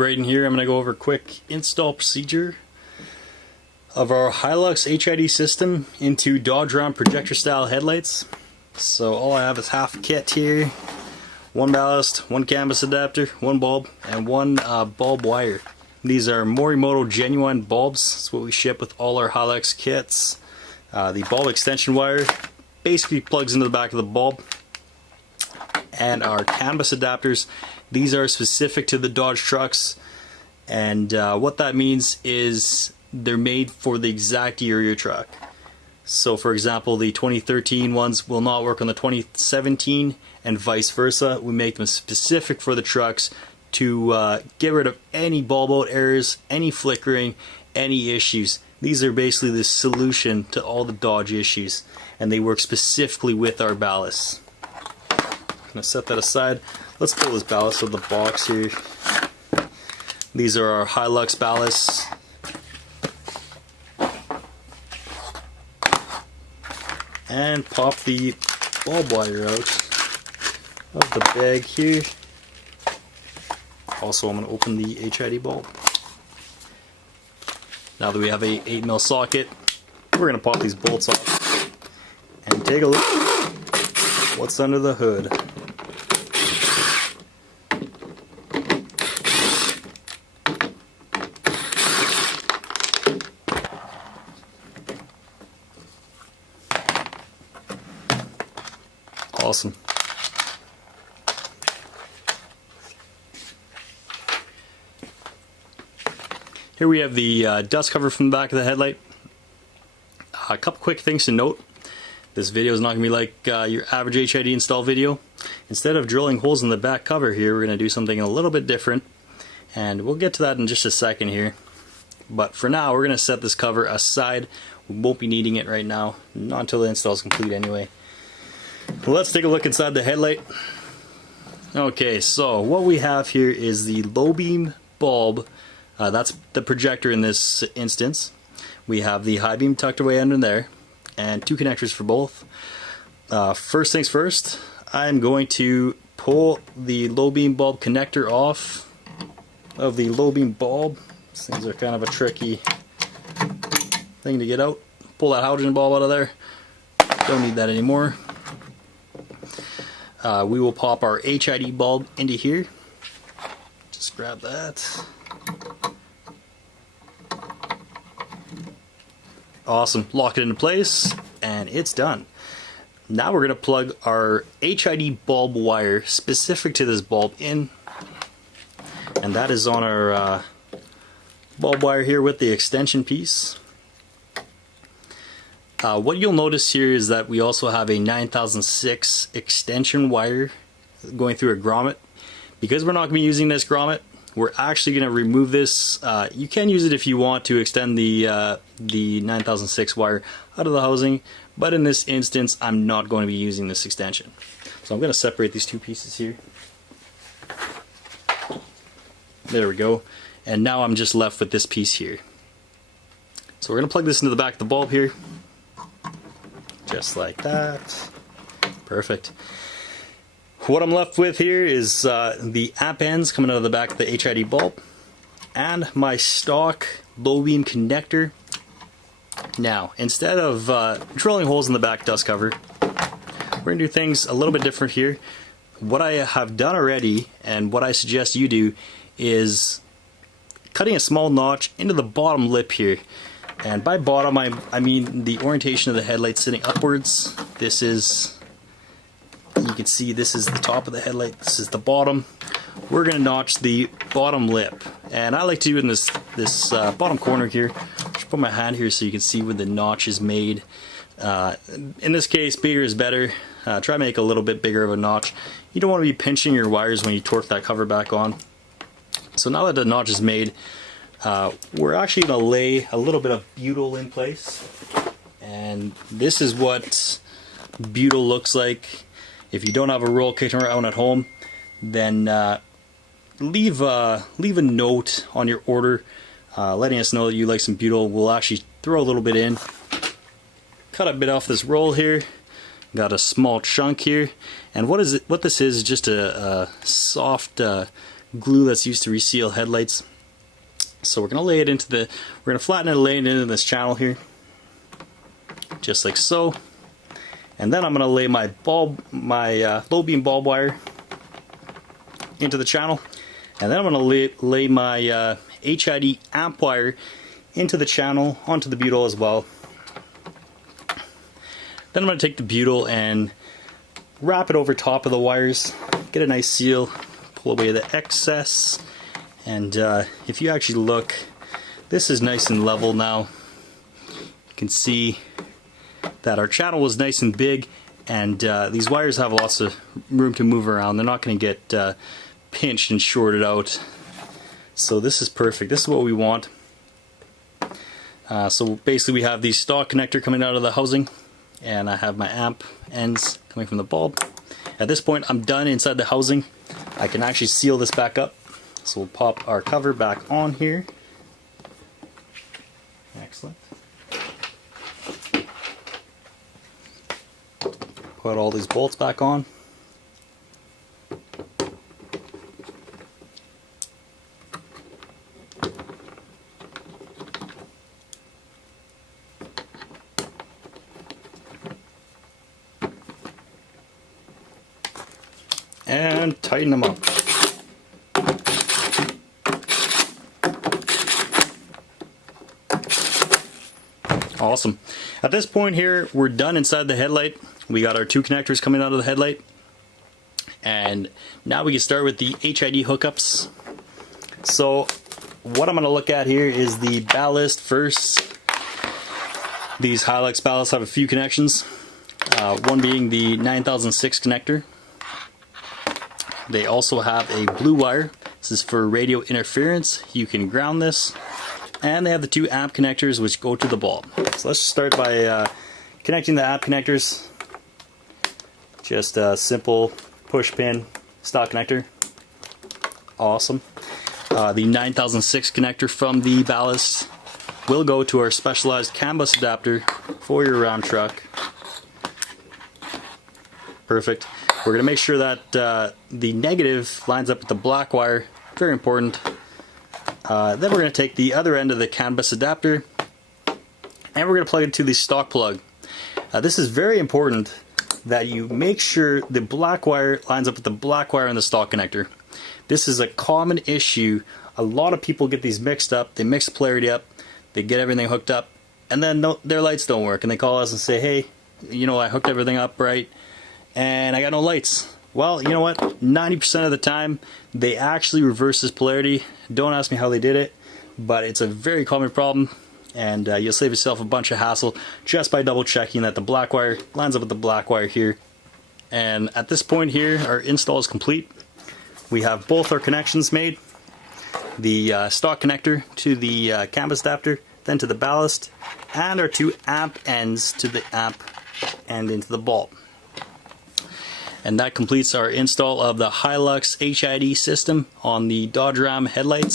Braden here. I'm going to go over a quick install procedure of our Hylux HID system into Dodge RAM projector style headlights. So all I have is half a kit here, one ballast, one canvas adapter, one bulb, and one bulb wire. These are Morimoto genuine bulbs. That's what we ship with all our Hylux kits. The bulb extension wire basically plugs into the back of the bulb. And our canvas adapters, these are specific to the Dodge trucks, and what that means is they're made for the exact year of your truck. So for example, the 2013 ones will not work on the 2017 and vice versa. We make them specific for the trucks to get rid of any bulb out errors, any flickering, any issues. These are basically the solution to all the Dodge issues, and they work specifically with our ballasts. I'm going to set that aside. Let's pull this ballast out of the box here. These are our Hylux ballasts. And pop the bulb wire out of the bag here. Also, I'm going to open the HID bulb. Now that we have a 8mm socket, we're going to pop these bolts off and take a look what's under the hood. Awesome. Here we have the dust cover from the back of the headlight. A couple quick things to note. This video is not going to be like your average HID install video. Instead of drilling holes in the back cover here, we're going to do something a little bit different. And we'll get to that in just a second here. But for now, we're going to set this cover aside. We won't be needing it right now, not until the install is complete anyway. Well, let's take a look inside the headlight. Okay, so what we have here is the low beam bulb. That's the projector in this instance. We have the high beam tucked away under there, and two connectors for both. First things first, I'm going to pull the low beam bulb connector off of the low beam bulb. These things are kind of a tricky thing to get out. Pull that halogen bulb out of there. Don't need that anymore. We will pop our HID bulb into here. Just grab that. Awesome. Lock it into place, and it's done. Now we're going to plug our HID bulb wire specific to this bulb in, and that is on our bulb wire here with the extension piece. What you'll notice here is that we also have a 9006 extension wire going through a grommet. Because we're not going to be using this grommet, we're actually going to remove this. You can use it if you want to extend the 9006 wire out of the housing, but in this instance I'm not going to be using this extension. So I'm going to separate these two pieces here. There we go. And now I'm just left with this piece here. So we're going to plug this into the back of the bulb here. Just like that. Perfect. What I'm left with here is the amp ends coming out of the back of the HID bulb and my stock low beam connector. Now, instead of drilling holes in the back dust cover, we're going to do things a little bit different here. What I have done already, and what I suggest you do, is cutting a small notch into the bottom lip here. And by bottom, I mean the orientation of the headlight sitting upwards. This is, you can see this is the top of the headlight, this is the bottom. We're going to notch the bottom lip. And I like to do it in this bottom corner here. Just put my hand here so you can see where the notch is made. In this case, bigger is better. Try to make a little bit bigger of a notch. You don't want to be pinching your wires when you torque that cover back on. So now that the notch is made, we're actually going to lay a little bit of butyl in place, and this is what butyl looks like. If you don't have a roll kicking around at home, then leave a note on your order letting us know that you like some butyl. We'll actually throw a little bit in. Cut a bit off this roll here. Got a small chunk here, and what this is just a soft glue that's used to reseal headlights. So we're gonna lay it into we're gonna flatten it and lay it into this channel here, just like so. And then I'm gonna lay my low beam bulb wire into the channel, and then I'm gonna lay my HID amp wire into the channel onto the butyl as well. Then I'm gonna take the butyl and wrap it over top of the wires, get a nice seal, pull away the excess. And if you actually look, this is nice and level now. You can see that our channel was nice and big, and these wires have lots of room to move around. They're not going to get pinched and shorted out. So this is perfect. This is what we want. So basically we have the stock connector coming out of the housing, and I have my amp ends coming from the bulb. At this point I'm done inside the housing. I can actually seal this back up. So we'll pop our cover back on here. Excellent. Put all these bolts back on. And tighten them up. Awesome. At this point here, we're done inside the headlight. We got our two connectors coming out of the headlight. And now we can start with the HID hookups. So what I'm going to look at here is the ballast first. These Hylux ballasts have a few connections. One being the 9006 connector. They also have a blue wire. This is for radio interference. You can ground this. And they have the two amp connectors which go to the bulb. So let's start by connecting the amp connectors. Just a simple push pin stock connector. Awesome. The 9006 connector from the Ballast will go to our specialized CAN bus adapter for your RAM truck. Perfect. We're going to make sure that the negative lines up with the black wire. Very important. Then we're going to take the other end of the CAN bus adapter and we're going to plug it to the stock plug. This is very important that you make sure the black wire lines up with the black wire in the stock connector. This is a common issue. A lot of people get these mixed up. They mix the polarity up, they get everything hooked up, and then their lights don't work. And they call us and say, hey, you know, I hooked everything up right and I got no lights. Well, you know what? 90% of the time, they actually reverse this polarity. Don't ask me how they did it, but it's a very common problem, and you'll save yourself a bunch of hassle just by double checking that the black wire lines up with the black wire here. And at this point here, our install is complete. We have both our connections made. The stock connector to the CAN bus adapter, then to the ballast, and our two amp ends to the amp and into the bulb. And that completes our install of the Hylux HID system on the Dodge Ram headlights.